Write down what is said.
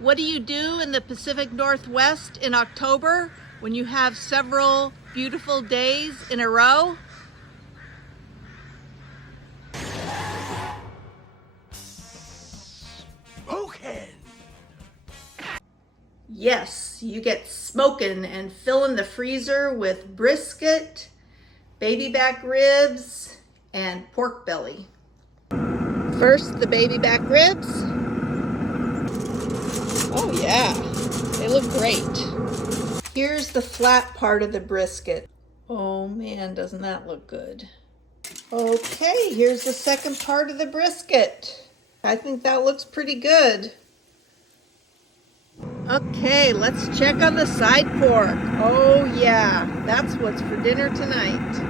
What do you do in the Pacific Northwest in October when you have several beautiful days in a row? Smokin'! Yes, you get smoking and fill in the freezer with brisket, baby back ribs, and pork belly. First, the baby back ribs. Oh yeah, they look great. Here's the flat part of the brisket. Oh man, doesn't that look good? Okay, here's the second part of the brisket. I think that looks pretty good. Okay, let's check on the side pork. Oh yeah, that's what's for dinner tonight.